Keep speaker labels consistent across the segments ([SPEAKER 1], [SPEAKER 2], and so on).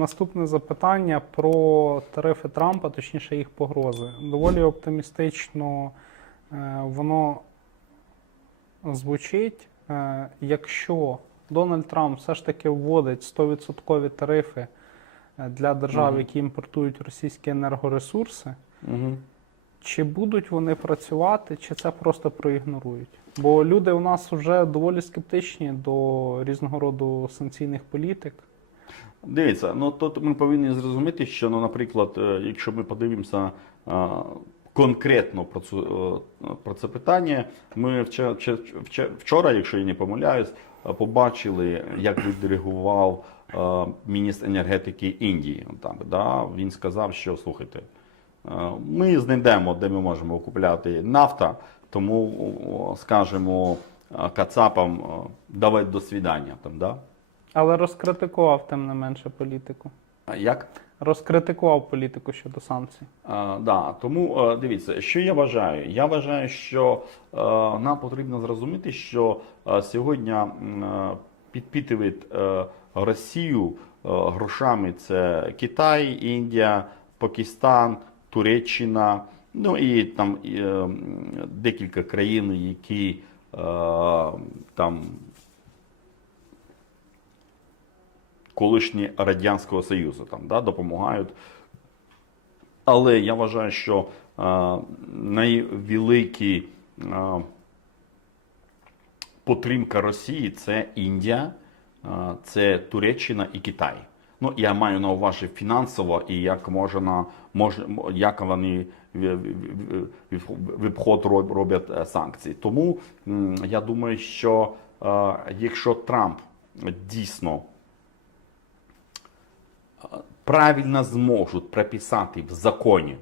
[SPEAKER 1] наступне запитання про тарифи Трампа, точніше їх погрози. Доволі оптимістично е, воно звучить. Е, якщо Дональд Трамп все ж таки вводить 100% тарифи е, для держав, які імпортують російські енергоресурси,
[SPEAKER 2] Угу.
[SPEAKER 1] чи будуть вони працювати, чи це просто проігнорують? Бо люди у нас вже доволі скептичні до різного роду санкційних політик.
[SPEAKER 2] Дивіться, ну тут ми повинні зрозуміти, що, ну, наприклад, е, якщо ми подивимося е, конкретно про, цю, е, про це питання, ми вче- вчора, якщо я не помиляюсь, е, побачили, як відреагував міністр енергетики Індії. Там, да? Він сказав, що слухайте, ми знайдемо, де ми можемо купляти нафта, тому скажемо кацапам, давай до свідання. Там, да?
[SPEAKER 1] Але розкритикував тим не менше політику.
[SPEAKER 2] А Як?
[SPEAKER 1] Розкритикував політику щодо санкцій.
[SPEAKER 2] А, да, тому е, дивіться, що я вважаю? Я вважаю, що е, нам потрібно зрозуміти, що е, сьогодні е, підпитують е, Росію е, грошами це Китай, Індія, Пакистан, Туреччина, ну і там і, е, декілька країн, які е, там колишні Радянського Союзу там, да, допомагають але я вважаю, що е, найвеликі е, підтримка Росії це Індія, е, це Туреччина і Китай. Ну, я маю на увазі фінансово і як можна, мож, як вони в- обход роблять санкції. Тому я думаю, що якщо Трамп дійсно правильно зможуть прописати в законі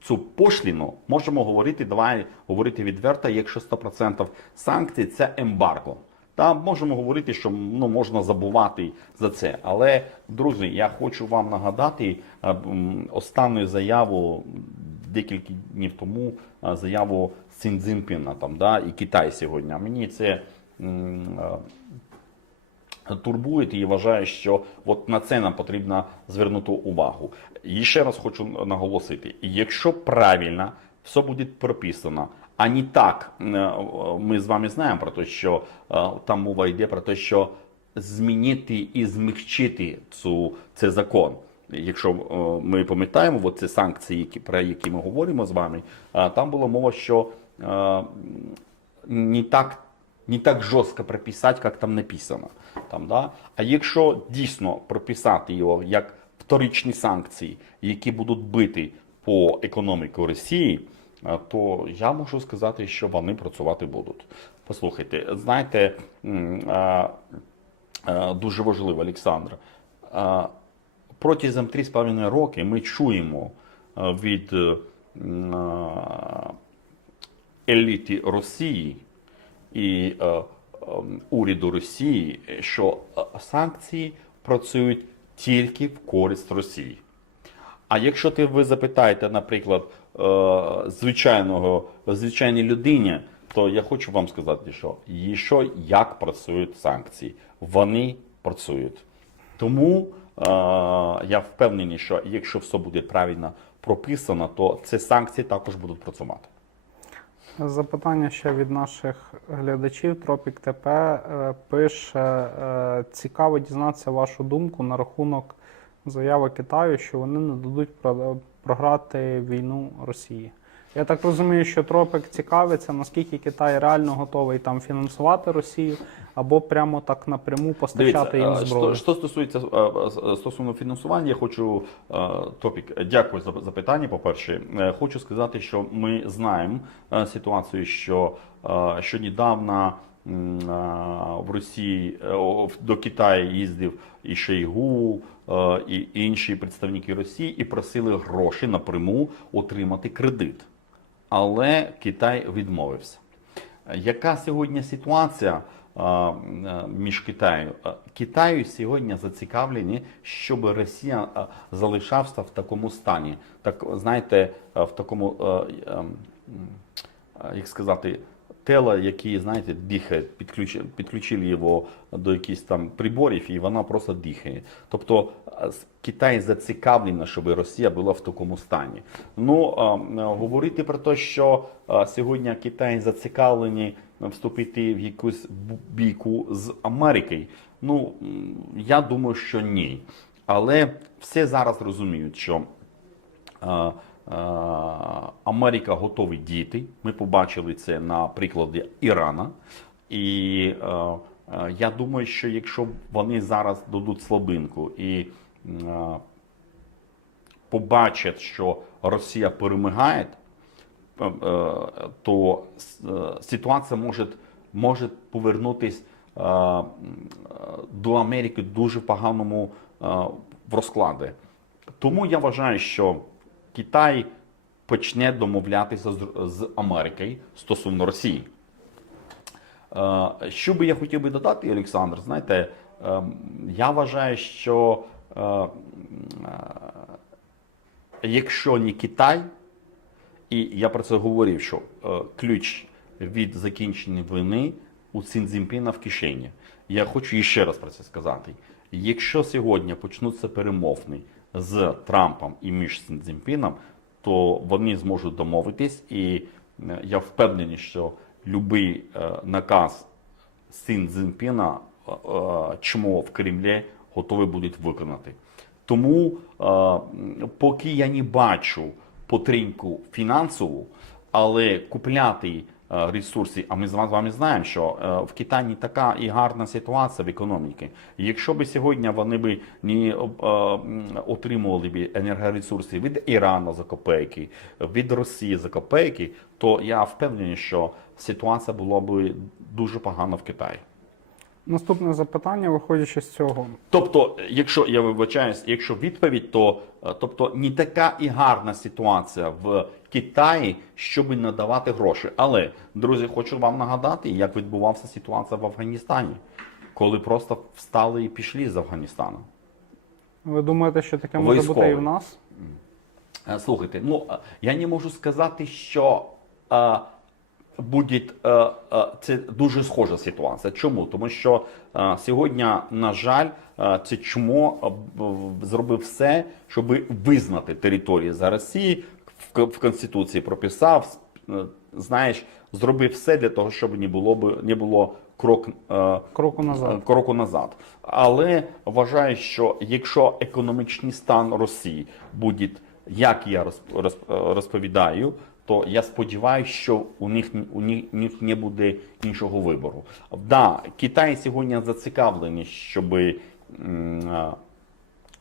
[SPEAKER 2] цю пошліну, можемо говорити, давай говорити відверто, якщо 100% санкцій це ембарго. Там можемо говорити, що ну, можна забувати за це. Але, друзі, я хочу вам нагадати е, останню заяву декілька днів тому, е, заяву Сін Цзіньпіна там, да, і Китай сьогодні. Мені це е, і вважаю, що от на це нам потрібно звернути увагу. І ще раз хочу наголосити: якщо правильно все буде прописано, а не так, е, ми з вами знаємо про те, що е, там мова йде про те, що змінити і змягчити цю цей закон. Якщо е, ми пам'ятаємо, от ці санкції, які про які ми говоримо з вами, е, там була мова, що е, не так не так жорстко прописати, як там написано. Там, да? А якщо дійсно прописати його як вторичні санкції, які будуть бити по економіку Росії, е, то я можу сказати, що вони працювати будуть. Послухайте, знаєте, а, а, дуже важливо, Олександр. Протягом 3,5 роки ми чуємо від е, еліти Росії і е, е, уряду Росії, що е, санкції працюють тільки в користь Росії. А якщо ти ви запитаєте, наприклад, е, звичайного звичайній людині, то я хочу вам сказати, що і що як працюють санкції, вони працюють. Тому е, я впевнений, що якщо все буде правильно прописано, то ці санкції також будуть працювати.
[SPEAKER 1] Запитання ще від наших глядачів. Тропік ТП е, пише: е, цікаво дізнатися вашу думку на рахунок заяви Китаю, що вони не дадуть про- програти війну Росії. Я так розумію, що Тропик цікавиться, наскільки Китай реально готовий там фінансувати Росію, або прямо так напряму постачати їм
[SPEAKER 2] е,
[SPEAKER 1] зброю.
[SPEAKER 2] Що, що стосується е, е, стосовно фінансування, я хочу топік. е, Дякую за запитання. По перше, хочу сказати, що ми знаємо ситуацію, що, що недавно в Росії до Китаю їздив і Шойгу, е, і інші представники Росії, і просили гроші напряму отримати кредит. Але Китай відмовився. Яка сьогодні ситуація е, між Китаю? Е, Китаю сьогодні зацікавлені, щоб Росія е, залишався в такому стані. Так знаєте, в такому, е, е, м, е, як сказати, тело, які, знаєте, дихає, підключили, підключили його до якихось там приборів, і вона просто дихає. Тобто е, Китай зацікавлений, щоб Росія була в такому стані. Ну, е, е, говорити про те, що е, сьогодні Китай зацікавлений вступити в якусь бійку з Америкою, ну, я думаю, що ні. Але все зараз розуміють, що е, е, Америка готові діяти. Ми побачили це на прикладі Ірана. І е, е, я думаю, що якщо вони зараз дадуть слабинку і е, побачать, що Росія перемагає, е, е, то е, ситуація може, може повернутися е, е, до Америки дуже поганому е, в розкладі. Тому я вважаю, що Китай почне домовлятися з, з Америкою стосовно Росії. Е, Що би я хотів би додати, Олександр, знаєте, е, я вважаю, що е, е, якщо не Китай, і я про це говорив, що ключ від закінчення війни у Цзіньпіна в кишені. Я хочу ще раз про це сказати. Якщо сьогодні почнуться перемовини з Трампом і між Цзіньпіном, то вони зможуть домовитись, і е, я впевнений, що будь-який наказ Син Цзіньпіна е, е, чмо в Кремлі готові будуть виконати. Тому е, поки я не бачу підтримку фінансову, але купляти е, ресурси, а ми з вами- знаємо, що е, в Китаї така і гарна ситуація в економіці. Якщо б сьогодні вони б не е, отримували б енергоресурси від Ірану за копейки, від Росії за копейки, то я впевнений, що ситуація була б дуже погана в Китаї.
[SPEAKER 1] Наступне запитання, виходячи з цього.
[SPEAKER 2] Тобто, якщо я вибачаюсь, якщо відповідь, то е, тобто не така і гарна ситуація в Китаї, щоб надавати гроші. Але друзі, хочу вам нагадати, як відбувався ситуація в Афганістані, коли просто встали і пішли з Афганістану.
[SPEAKER 1] Ви думаєте, що таке може бути і в нас?
[SPEAKER 2] Е, Слухайте, ну е, я не можу сказати, що буде е, це дуже схожа ситуація. Чому? Тому що е, сьогодні, на жаль, е, це чмо зробив все, щоб визнати території за Росії в, Конституції прописав. Знаєш, зробив все для того, щоб не було б не було крок
[SPEAKER 1] Кроку назад.
[SPEAKER 2] Кроку назад. Але вважаю, що якщо економічний стан Росії буде, як я розп- розп- розповідаю, то я сподіваюся, що у них, у них, у них не буде іншого вибору. Да, Китай сьогодні зацікавлений, щоб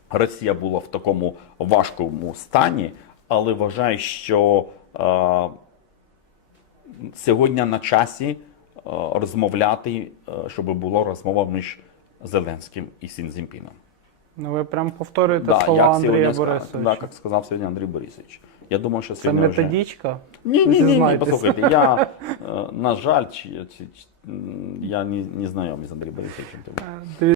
[SPEAKER 2] Росія була в такому важкому стані, але вважаю, що е, сьогодні на часі е, розмовляти, е, щоб була розмова між Зеленським і Сінзімпіном.
[SPEAKER 1] Ну, ви прям повторюєте слова
[SPEAKER 2] як
[SPEAKER 1] Андрія Борисовича.
[SPEAKER 2] да, як сказав сьогодні Андрій Борисович. Я думаю, що
[SPEAKER 1] Це
[SPEAKER 2] сьогодні вже-
[SPEAKER 1] методичка?
[SPEAKER 2] Ні, ні, ні, ні,
[SPEAKER 1] Зізнайтесь.
[SPEAKER 2] послухайте, я, е, на жаль, чи, чи, чи, я не, не знайомий з Андрієм Борисовичем. тому-
[SPEAKER 1] Е,